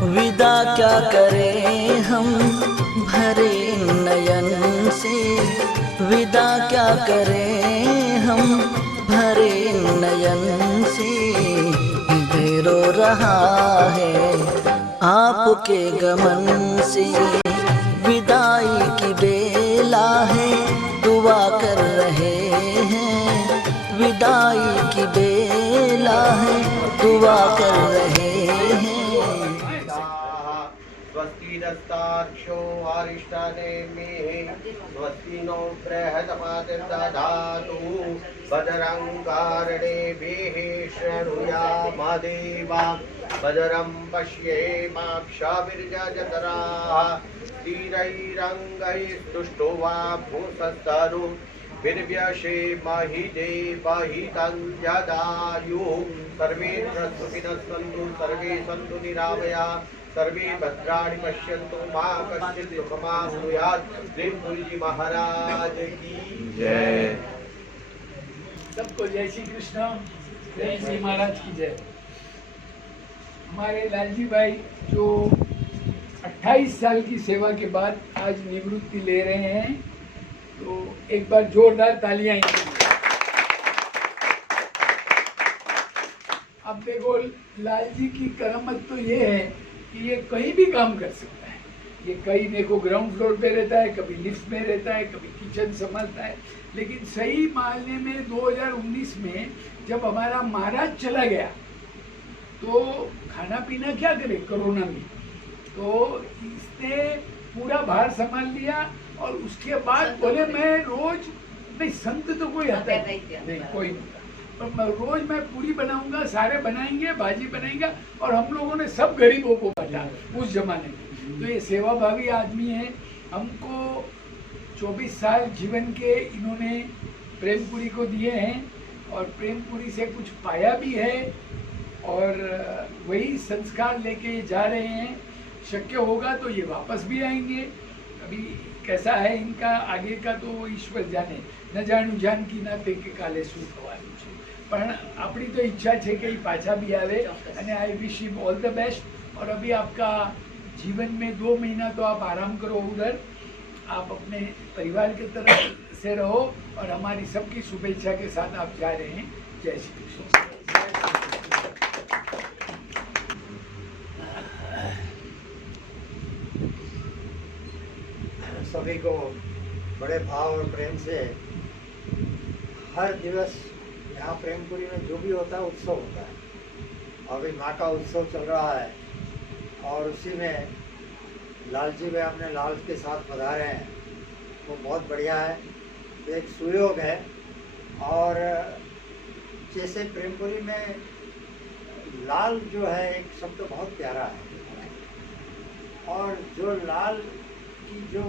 विदा क्या करें हम भरे नयन से, विदा क्या करें हम भरे नयन से। हृदय रो रहा है आपके गमन से, विदाई की बेला है दुआ कर रहे हैं, विदाई की बेला है दुआ कर रहे हैं। स्वस्तिरस्ताक्षो अरिष्टनेमिः स्वस्ति नो बृहस्पतिर्दधातु भद्रं शृणुयाम देवा भद्रं पश्येमाक्षभिर्यजत्राः स्थिरैरङ्गैस्तुष्टुवाभूषस्तरुः वीर्यसेमहि देवहितं जदायुः। सर्वे सुखिनः सन्तु सर्वे सन्तु निरामयाः सर्वे भद्राणि पश्यन्तु मा कश्चित् दुःखमाप्नुयात्। प्रेमपुरी जी महाराज की जय। सबको जय श्री कृष्ण। प्रेम जी महाराज की जय। हमारे लालजी भाई जो 28 साल की सेवा के बाद आज निवृत्ति ले रहे हैं, तो एक बार जोरदार तालियां इनके लिए। अब देखो लालजी की करामत तो ये है कि ये कहीं भी काम कर सकता है। ये कहीं देखो ग्राउंड फ्लोर पे रहता है, कभी लिफ्ट में रहता है, कभी किचन संभालता है। लेकिन सही मायने में 2019 में जब हमारा महाराज चला गया तो खाना पीना क्या करे कोरोना में, तो इसने पूरा भार संभाल लिया। और उसके बाद बोले मैं रोज नहीं, संत तो कोई आता नहीं, कोई नहीं, पर रोज मैं पूरी बनाऊंगा, सारे बनाएंगे, भाजी बनाएंगे। और हम लोगों ने सब गरीबों को बांटा उस जमाने में। तो ये सेवाभावी आदमी है। हमको 24 साल जीवन के इन्होंने प्रेमपुरी को दिए हैं और प्रेमपुरी से कुछ पाया भी है और वही संस्कार लेके जा रहे हैं। शक्य होगा तो ये वापस भी आएंगे। अभी कैसा है इनका आगे का तो ईश्वर जाने, न जानू जानकी ना ते के काले શું થવાનું છે, પણ આપણી તો ઈચ્છા છે કે એ પાછા भी आवे। અને I wish him all the best. और अभी आपका जीवन में 2 महीना तो आप आराम करो उधर, आप अपने परिवार की तरफ से रहो और हमारी सबकी शुभेच्छा के साथ आप जा रहे हैं। जय श्री कृष्ण। सभी को बड़े भाव और प्रेम से हर दिवस यहाँ प्रेमपुरी में जो भी होता है उत्सव होता है। अभी माँ का उत्सव चल रहा है और उसी में लालजी भाई अपने लाल के साथ पधारे हैं, वो बहुत बढ़िया है। तो एक सुयोग है। और जैसे प्रेमपुरी में लाल जो है एक शब्द बहुत प्यारा है, और जो लाल की जो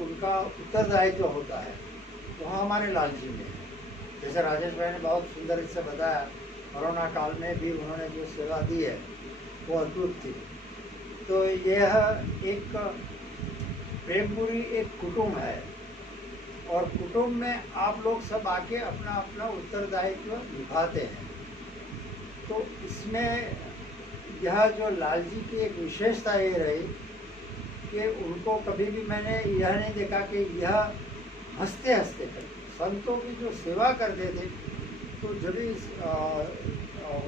उनका उत्तरदायित्व होता है वह हमारे लालजी में है। जैसे राजेश भाई ने बहुत सुंदर इससे बताया, कोरोना काल में भी उन्होंने जो सेवा दी है वो अद्भुत थी। तो यह एक प्रेमपुरी एक कुटुंब है और कुटुंब में आप लोग सब आके अपना अपना उत्तरदायित्व निभाते हैं। तो इसमें यह जो लालजी की एक विशेषता ये रही कि उनको कभी भी मैंने यह नहीं देखा कि यह हंसते हंसते करते। संतों की जो सेवा करते थे तो जब भी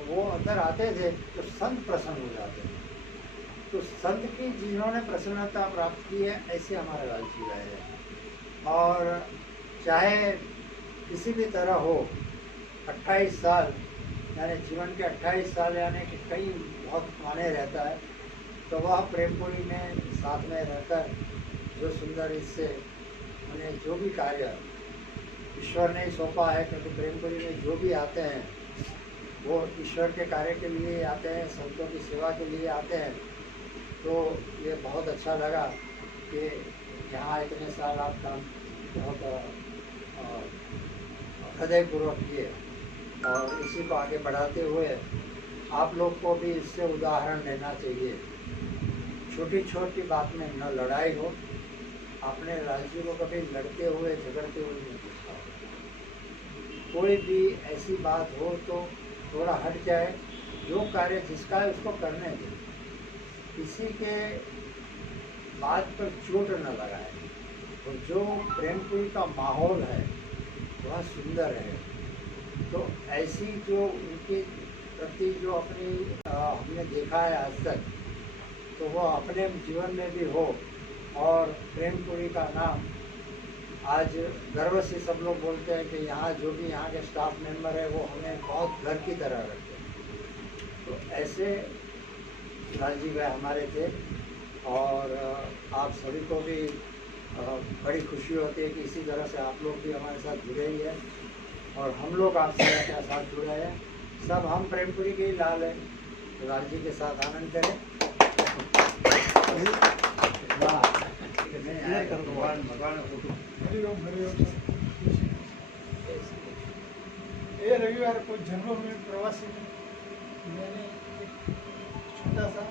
वो अंदर आते थे तो संत प्रसन्न हो जाते थे। तो संत की जिन्होंने प्रसन्नता प्राप्त की है ऐसे हमारे लालजी भाई है। और चाहे किसी भी तरह हो, 28 साल यानी जीवन के 28 साल यानी कि कई बहुत माने रहता है। तो वह प्रेमपुरी में साथ में रहकर जो सुंदर इससे उन्हें जो भी कार्य ईश्वर ने सौंपा है, क्योंकि प्रेमपुरी में जो भी आते हैं वो ईश्वर के कार्य के लिए आते हैं, संतों की सेवा के लिए आते हैं। तो ये बहुत अच्छा लगा कि यहाँ इतने साल आप काम बहुत हृदयपूर्वक किए और इसी को आगे बढ़ाते हुए आप लोग को भी इससे उदाहरण लेना चाहिए। छोटी छोटी बात में न लड़ाई हो। आपने राज्य को कभी लड़ते हुए झगड़ते हुए नहीं देखा। कोई भी ऐसी बात हो तो थोड़ा हट जाए, जो कार्य जिसका है उसको करने दें। किसी के बात पर चोट न लगाए और जो प्रेमपुरी का माहौल है वह सुंदर है। तो ऐसी जो उनके प्रति जो अपनी हमने देखा है आज तक, तो वो अपने जीवन में भी हो। और प्रेमपुरी का नाम आज गर्व से सब लोग बोलते हैं कि यहाँ जो भी यहाँ के स्टाफ मेंबर है वो हमें बहुत घर की तरह रखते हैं। तो ऐसे लालजी भाई हमारे थे और आप सभी को भी बड़ी खुशी होती है कि इसी तरह से आप लोग भी हमारे साथ जुड़े ही हैं और हम लोग आपसे के साथ जुड़े हैं। सब हम प्रेमपुरी के ही लाल हैं, तो लाल जी के साथ आनंद करें। ये रविवार को जंगलों में प्रवासी में मैंने एक छोटा सा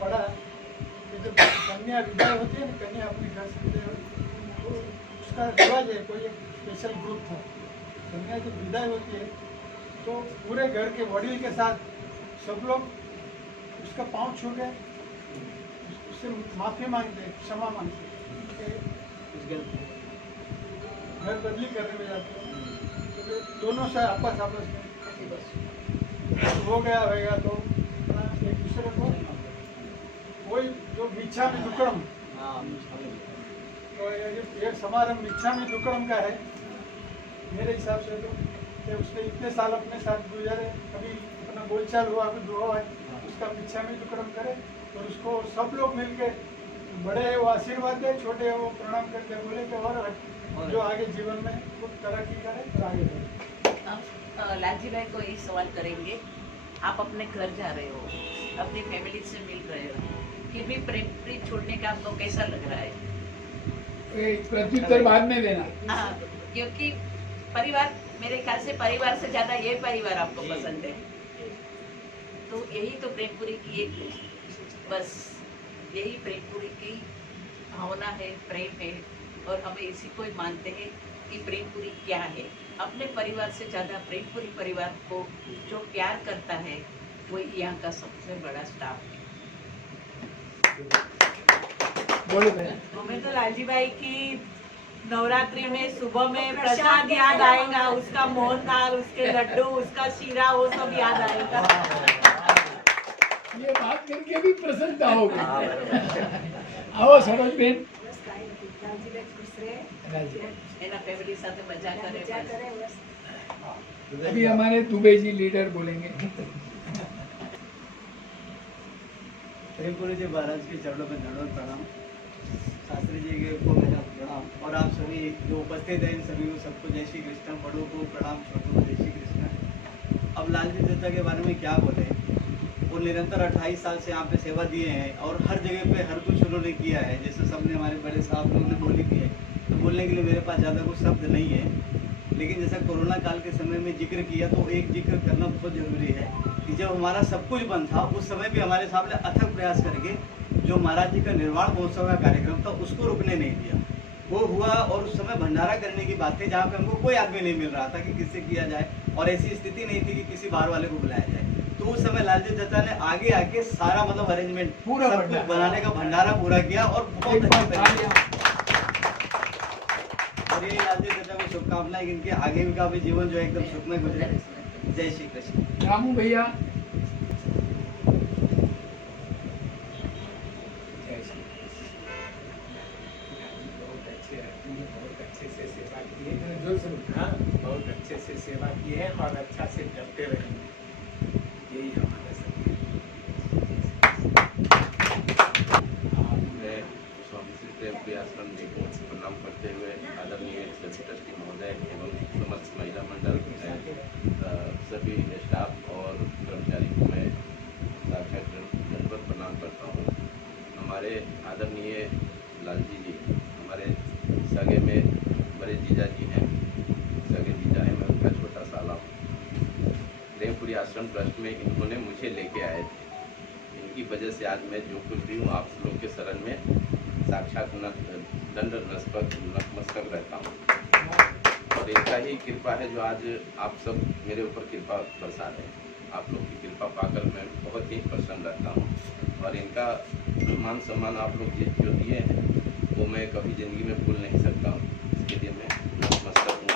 पढ़ा कि जब कन्या विदाई होती है ना, कन्या अपने घर से विदाई होती है तो उसका रिवाज है, कोई एक स्पेशल ग्रुप था। कन्या जब विदाई होती है तो पूरे घर के वडील के साथ सब लोग उसका पाँव छू के उससे माफ़ी मांगते, क्षमा मांगते, घर बदली करने में जाते हैं। तो दोनों से आपस में बस हो गया होगा तो एक दूसरे को वही जो मिच्छा में दुक्कड़म, तो ये समारंभ मिच्छा में दुक्कड़म का है मेरे हिसाब से। तो कि उसने इतने साल अपने साथ गुजारे, कभी अपना बोलचाल हुआ, कुछ हुआ है, उसका मिच्छा में दुक्कड़म करे और उसको सब लोग मिलके, बड़े है वो आशीर्वाद दे, छोटे है वो प्रणाम करके बोले कि और जो आगे जीवन में खूब तरक्की करे और आगे बढ़े। हम लालजी भाई को यही सवाल करेंगे, आप अपने घर जा रहे हो, अपनी फैमिली से मिल रहे हो, फिर भी प्रेमपुरी छोड़ने का आपको कैसा लग रहा है? प्रत्युत्तर बाद में देना। हाँ, क्योंकि परिवार, मेरे ख्याल से परिवार से ज्यादा ये परिवार आपको पसंद है, तो यही तो प्रेमपुरी की एक, बस यही प्रेमपुरी की भावना है, प्रेम है। और हमें इसी को ही मानते हैं कि प्रेमपुरी क्या है। अपने परिवार से ज्यादा प्रेमपुरी परिवार को जो प्यार करता है वो यहाँ का सबसे बड़ा स्टाफ है। बोलो भैया। हमें तो लालजी भाई की नवरात्रि में सुबह में प्रसाद याद आएगा, उसका मोहनथाल, उसके लड्डू, उसका शीरा, वो सब याद आएगा। ये बात करके भी प्रसन्नता होगी। आओ सरोज बेन। एना फैमिली साथ मजा करे बस। अभी हमारे दुबे जी लीडर बोलेंगे। प्रेमपुरी जी महाराज के चरणों में दंडवत प्रणाम, शास्त्री जी के को मेरा प्रणाम और आप सभी जो उपस्थित हैं इन सभी को सबको जय श्री कृष्ण, बड़ों को प्रणाम, छोटों को जय श्री कृष्ण। अब लालजी दत्ता के बारे में क्या बोले, वो निरंतर 28 साल से यहाँ पे सेवा दिए हैं और हर जगह पे हर कुछ उन्होंने किया है। जैसे सबने हमारे बड़े साहब लोगों ने बोली की है, तो बोलने के लिए मेरे पास ज़्यादा कुछ शब्द नहीं है। लेकिन जैसा कोरोना काल के समय में जिक्र किया, तो एक जिक्र करना बहुत ज़रूरी है कि जब हमारा सब कुछ बंद था उस समय भी हमारे साहब ने अथक प्रयास करके जो महाराज जी का निर्वाण महोत्सव का कार्यक्रम था उसको रुकने नहीं दिया। वो हुआ और उस समय भंडारा करने की बात थी जहाँ पे हमको कोई आदमी नहीं मिल रहा था कि किससे किया जाए, और ऐसी स्थिति नहीं थी कि किसी बाहर वाले को बुलाया जाए। तो उस समय लालजी दत्ता ने आगे आके सारा मतलब अरेंजमेंट पूरा सब कुछ बनाने का भंडारा पूरा किया और बहुत अच्छी तरीके। और ये लालजी दत्ता को शुभकामनाएं, इनके आगे का भी जीवन जो है एकदम सुखमय गुजरे। जय श्री कृष्ण। रामू भैया। बहुत अच्छे से सेवा की है, बहुत अच्छे से सेवा की है और अच्छा से करते रहेंगे, यही हमारा सब। मैं स्वामी श्री प्रेमपुरी आश्रम जी को प्रणाम करते हुए आदरणीय सभी ट्रस्टी महोदय एवं समस्त महिला मंडल सभी स्टाफ और कर्मचारी को मैं साक्षात दंडवत प्रणाम करता हूँ। हमारे आदरणीय लालजी जी हमारे सगे में बड़े जीजा जी हैं, सगे जीजा हैं, मैं उनका छोटा साला हूँ। प्रेमपुरी आश्रम ट्रस्ट में इन्होंने मुझे लेके आए थे, इनकी वजह से आज मैं जो कुछ भी हूँ आप लोग के शरण में साक्षात दंड नतमस्तक रहता हूँ। और इनका ही कृपा है जो आज आप सब मेरे ऊपर कृपा बरसा रहे हैं। आप लोग की कृपा पाकर मैं बहुत ही प्रसन्न रहता हूँ और इनका मान सम्मान आप लोग जो दिए हैं वो मैं कभी ज़िंदगी में भूल नहीं सकता हूँ। इसके लिए मैं नतमस्तक हूँ।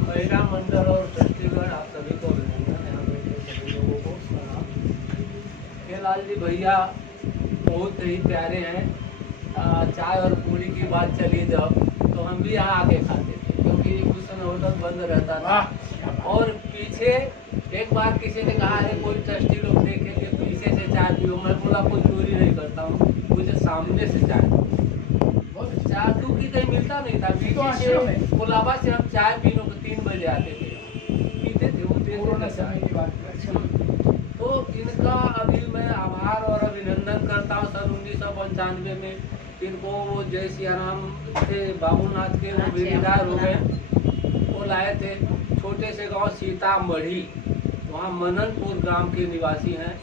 महिला मंडल और ट्रस्टीगण आप सभी को अभिनंदन, यहाँ बैठे सभी लोगों को प्रणाम। खेलाल जी भैया बहुत ही प्यारे हैं। चाय और पूरी की बात चली जब, तो हम भी यहाँ आके खाते थे, क्योंकि उस समय होटल बंद रहता था। और पीछे एक बार किसी ने कहा है कोई ट्रस्टी लोग देखेंगे पीछे से चाय पियो, मैं बोला कोई चोरी नहीं करता हूँ, मुझे सामने से चाय जादू की कहीं मिलता नहीं था। पीछे कोलाबा से हम चाय पीने को 3 बजे आते थे, पीते थे वो कोरोना समय की बात। तो इनका अभी मैं आभार और अभिनंदन करता हूँ। सन 1995 में इनको वो जय सियाराम थे बाबूनाथ के, वो भी रिटायर हो गए, वो लाए थे छोटे से गांव सीतामढ़ी, वहाँ मननपुर ग्राम के निवासी हैं।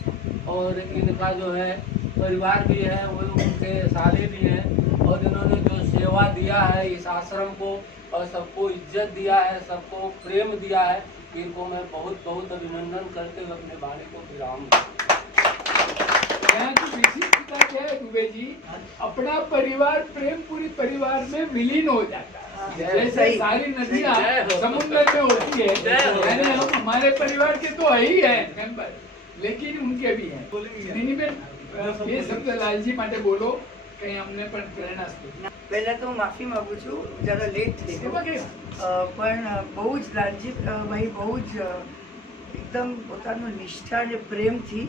और इनका जो है परिवार भी है, वो उनके साले भी हैं, और इन्होंने जो सेवा दिया है इस आश्रम को, और सबको इज्जत दिया है, सबको प्रेम दिया है, इनको मैं बहुत बहुत अभिनंदन करते हुए अपने वाणी को विराम दूं। यहाँ की विशिष्टता क्या है दुबे जी, अपना परिवार प्रेमपुरी परिवार में विलीन हो जाता है। जैसे सारी नदियाँ समुद्र में होती है, यानी हम हमारे परिवार के तो है ही है मेंबर, लेकिन उनके भी हैं। ये शब्द लालजी માટે બોલો, કઈ અમને પણ પ્રેરણા સ્ફૂર્તિ। પહેલા તો હું માફી માંગુ છું, જરા લેટ થઈ ગયું, પણ બહુ જ લાલજી ભાઈ બહુ જ એકદમ પોતાનું નિષ્ઠા અને પ્રેમથી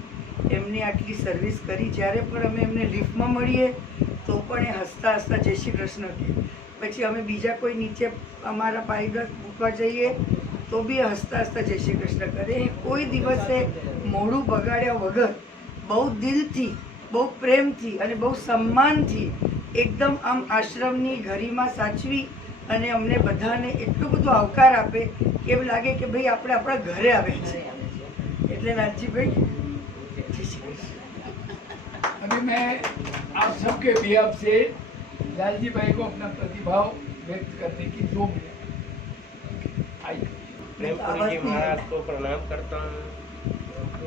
એમને આટલી સર્વિસ કરી। જ્યારે પણ અમે એમને લિફ્ટમાં મળીએ તો પણ એ હસતા હસતા જય શ્રી કૃષ્ણ કહે, પછી અમે બીજા કોઈ નીચે અમારા પાયગર મૂકવા જઈએ તો બી હસતા હસતા જય શ્રી કૃષ્ણ કરે। કોઈ દિવસે મોઢું બગાડ્યા વગર બહુ દિલથી, બહુ પ્રેમથી અને બહુ સન્માનથી એકદમ આમ આશ્રમની ગરિમા સાચવી અને અમને બધાને એટલું બધું આવકાર આપે કે એવું લાગે કે ભાઈ આપણે આપણા ઘરે આવે છે। એટલે લાલજીભાઈ જય શ્રી કૃષ્ણ। अभी मैं आप सबके बिहाफ से लालजी भाई को अपना प्रतिभाव व्यक्त करने की 2 मिनट आइए। प्रेमपुरी जी महाराज को प्रणाम करता हूँ,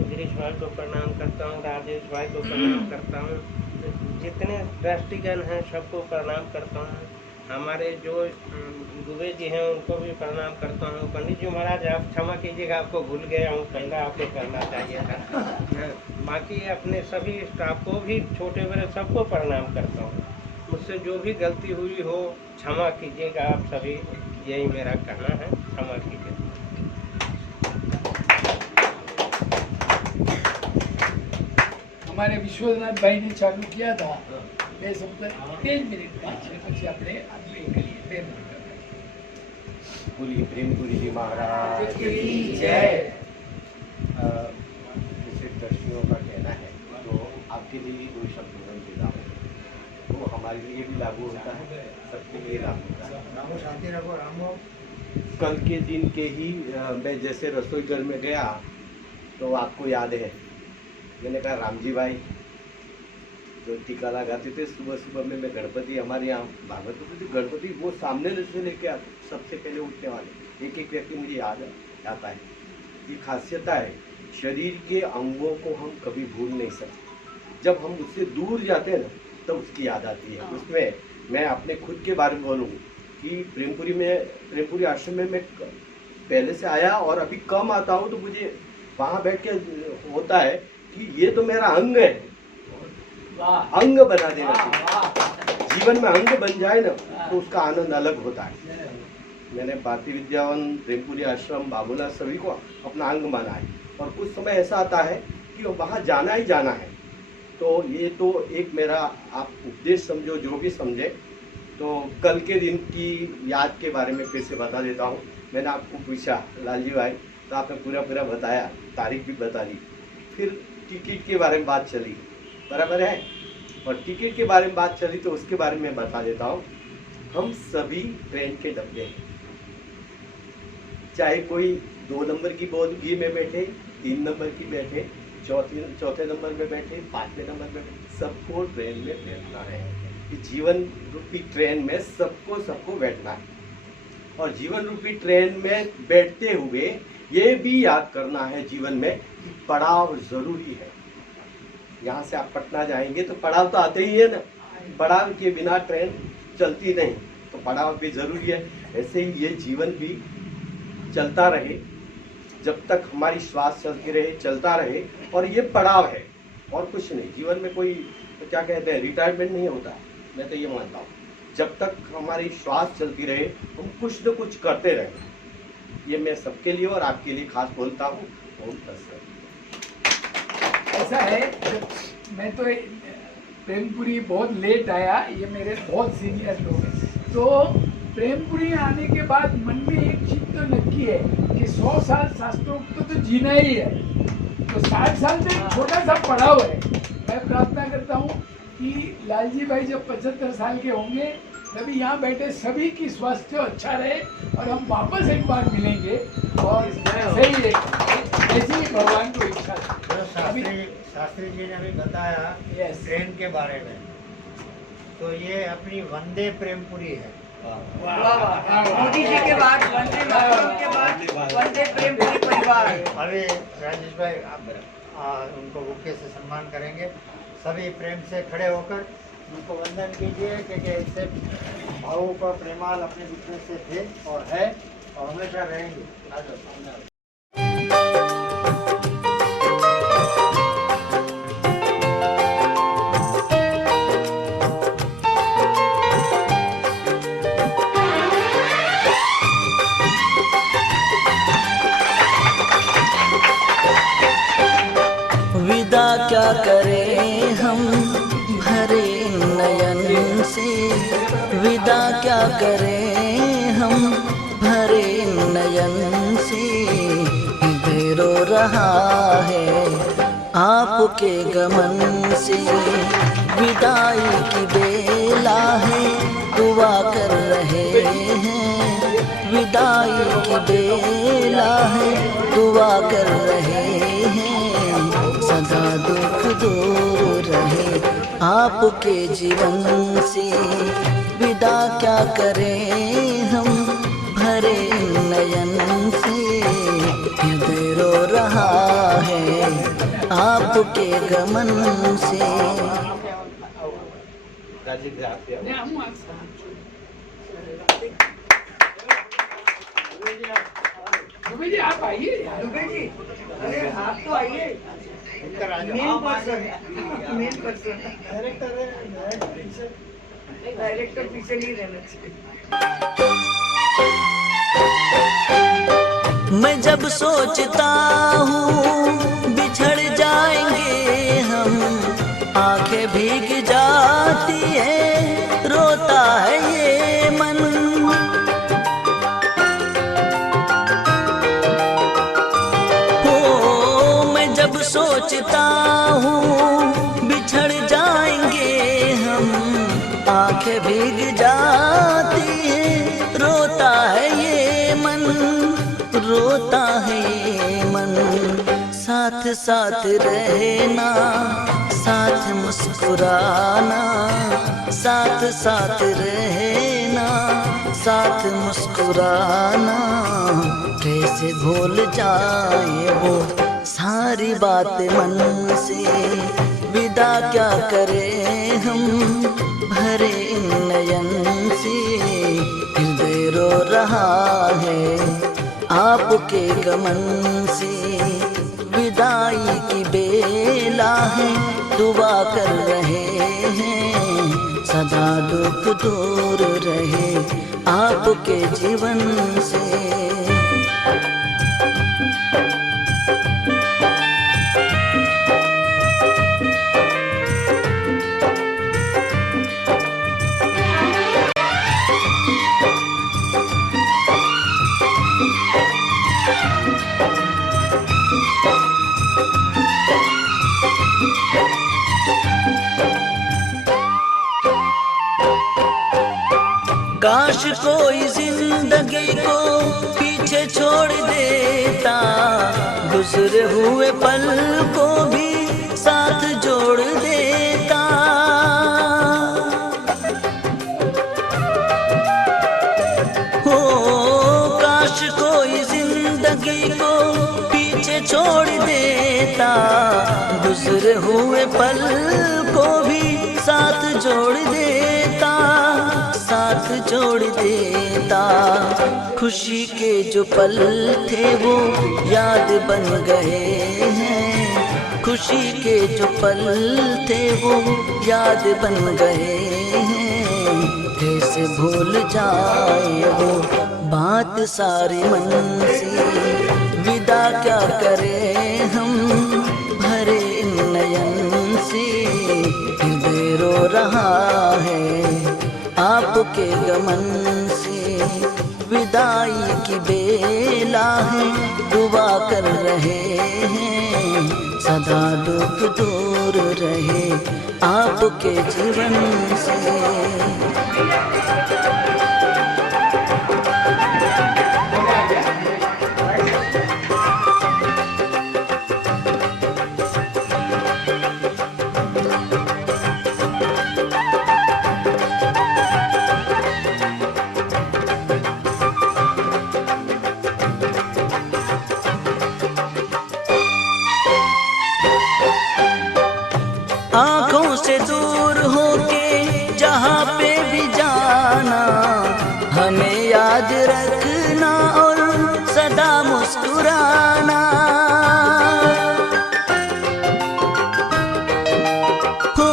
गिरीश भाई को प्रणाम करता हूँ, राजेश भाई को प्रणाम करता हूँ, जितने ट्रस्टीगण हैं सबको प्रणाम करता हूँ। हमारे जो दुबे जी हैं उनको भी प्रणाम करता हूँ। पंडित जी महाराज आप क्षमा कीजिएगा, आपको भूल गया हूँ, पहला आपको करना चाहिए था। बाकी अपने सभी स्टाफ को भी, छोटे बड़े सबको प्रणाम करता हूँ। मुझसे जो भी गलती हुई हो क्षमा कीजिएगा आप सभी, यही मेरा कहना है, क्षमा कीजिए। हमारे विश्वनाथ भाई ने चालू किया था, ये शब्द 3 मिनट का છે, પછી આપણે આगे કરીએ 2 मिनट। बोलिए प्रेमपुरी जी महाराज की जय। जैसे दर्शियों का कहना है तो आपके लिए भी 2 शब्द मैं देता हूँ, वो हमारे लिए भी लागू होता है, सबके लिए लागू होता है। रामो शांति रखो रामो। कल के दिन के ही मैं जैसे रसोई घर में गया तो आपको याद है, मैंने कहा राम जी भाई जो टीका लगाते थे सुबह सुबह में, मैं गणपति हमारे यहाँ भागवत होती थी, गणपति वो सामने से लेके आते, सबसे पहले उठने वाले एक एक व्यक्ति मुझे याद आता है। ये खासियत है, शरीर के अंगों को हम कभी भूल नहीं सकते, जब हम उससे दूर जाते हैं ना तब तो उसकी याद आती है। उसमें मैं अपने खुद के बारे में बोलूँ कि प्रेमपुरी आश्रम में मैं पहले से आया और अभी कम आता हूँ, तो मुझे वहाँ बैठ के होता है कि ये तो मेरा अंग है, अंग बना देना चाहिए। जीवन में अंग बन जाए ना तो उसका आनंद अलग होता है। मैंने भारतीय विद्यावन, प्रेमपुरी आश्रम, बाबूला सभी को अपना अंग माना है, और कुछ समय ऐसा आता है कि वहाँ जाना ही जाना है। तो ये तो एक मेरा आप उपदेश समझो, जो भी समझे। तो कल के दिन की याद के बारे में फिर से बता देता हूँ। मैंने आपको पूछा लालजी भाई, तो आपने पूरा बताया, तारीख भी बता दी, फिर टिकट के बारे में बात चली, बराबर है, और टिकट के बारे में बात चली तो उसके बारे में बता देता हूँ। हम सभी ट्रेन के डब्बे हैं, चाहे कोई 2 नंबर की बोगी में बैठे, 3 नंबर की बैठे, चौथे नंबर में बैठे, 5वें नंबर में बैठे, सबको ट्रेन में बैठना है। कि जीवन रूपी ट्रेन में सबको बैठना है, और जीवन रूपी ट्रेन में बैठते हुए ये भी याद करना है जीवन में कि पड़ाव जरूरी है। यहाँ से आप पटना जाएंगे तो पड़ाव तो आते ही है ना, पड़ाव के बिना ट्रेन चलती नहीं, तो पड़ाव भी जरूरी है। ऐसे ही ये जीवन भी चलता रहे, जब तक हमारी श्वास चलती रहे, चलता रहे। और ये पड़ाव है और कुछ नहीं। जीवन में कोई तो क्या कहते हैं, रिटायरमेंट नहीं होता है, मैं तो ये मानता हूँ। जब तक हमारी श्वास चलती रहे हम कुछ न कुछ करते रहे। ये मैं सबके लिए और आपके लिए खास बोलता हूँ। ऐसा है, मैं तो प्रेमपुरी बहुत लेट आया, ये मेरे बहुत सीनियर लोग हैं, तो प्रेमपुरी आने के बाद मन में एक चीज तो नक्की है कि 100 साल शास्त्रोक्त तो जीना ही है, तो 60 साल में एक छोटा सा पड़ाव है। मैं प्रार्थना करता हूँ कि लालजी भाई जब 75 साल के होंगे तभी यहाँ बैठे सभी की स्वास्थ्य अच्छा रहे और हम वापस एक बार मिलेंगे और सही है, ऐसी ही भगवान को इच्छा है। शास्त्री जी ने अभी बताया ट्रेन के बारे में, तो ये अपनी वंदे प्रेमपुरी है। मोदी जी के बाद वंदे मातरम के बाद वंदे प्रेमपुरी परिवार। अभी राजेश भाई आप उनको बुके से सम्मान करेंगे। सभी प्रेम से खड़े होकर उनको वंदन कीजिए, क्योंकि इससे भावुक और प्रेमाल अपने दूसरे से थे और है और हमेशा रहेंगे। विदा क्या करें हम भरे नयन से, विदा क्या करें हम भरे नयन से। हृदय रो रहा है आपके गमन से, विदाई की बेला है दुआ कर रहे हैं। विदाई की बेला है दुआ कर रहे हैं। सदा दुख दूर रहे आपके जीवन से। विदा क्या करें हम भरे नयन से। हृदय रो रहा है आपके गमन से। दुबे जी आप आइए। दुबे जी, अरे आप तो आइए, मेन पर्सन डायरेक्टर पीछे नहीं रहना चाहिए। मैं जब सोचता हूँ बिछड़ जाएंगे हम, आंखें भीग जाती है रोता है ये मन। हो मैं जब सोचता हूँ बिछड़ जाएंगे हम, आंखें भीग जाती है रोता है ये मन। रोता है ये मन। साथ साथ रहना, साथ मुस्कुराना, साथ साथ रहना, साथ मुस्कुराना। कैसे भूल जाए वो सारी बात मन से। विदा क्या करें हम भरे नयन से। हृदय रो रहा है आपके गमन से। विदाई की बेला है दुआ कर रहे हैं। सदा दुख दूर रहे आपके जीवन से। काश कोई जिंदगी को पीछे छोड़ देता, गुजरे हुए पल को भी साथ जोड़ देता। हो काश कोई जिंदगी को पीछे छोड़ देता, गुजरे हुए पल को भी साथ जोड़ देता, साथ जोड़ देता। खुशी के जो पल थे वो याद बन गए हैं, खुशी के जो पल थे वो याद बन गए हैं। कैसे भूल जाए वो बात सारी मन से, विदा क्या करें हम भरे नयन से। हृदय रो रहा है आपके गमन से, विदाई की बेला है दुआ कर रहे हैं। सदा दुख दूर रहे आपके जीवन से। आँखों से दूर होके जहाँ पे भी जाना, हमें याद रखना और सदा मुस्कुराना। हो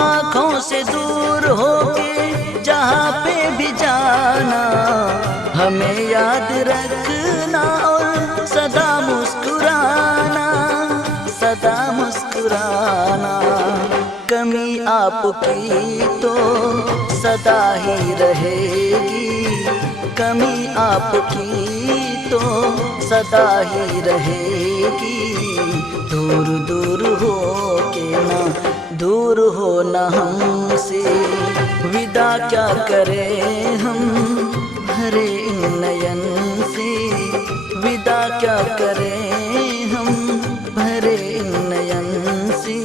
आँखों से दूर होके जहाँ पे भी जाना, हमें याद रखना और सदा मुस्कुराना, सदा मुस्कुराना। कमी आपकी तो सदा ही रहेगी, कमी आपकी तो सदा ही रहेगी। दूर दूर हो के ना दूर हो ना हमसे, विदा क्या करें हम भरे नयन से। विदा क्या करें हम भरे नयन से।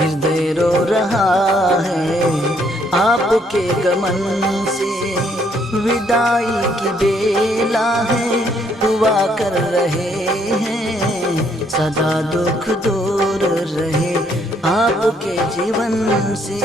हृदय रो रहा है आपके गमन से, विदाई की बेला है दुआ कर रहे हैं। सदा दुख दूर रहे आपके जीवन से।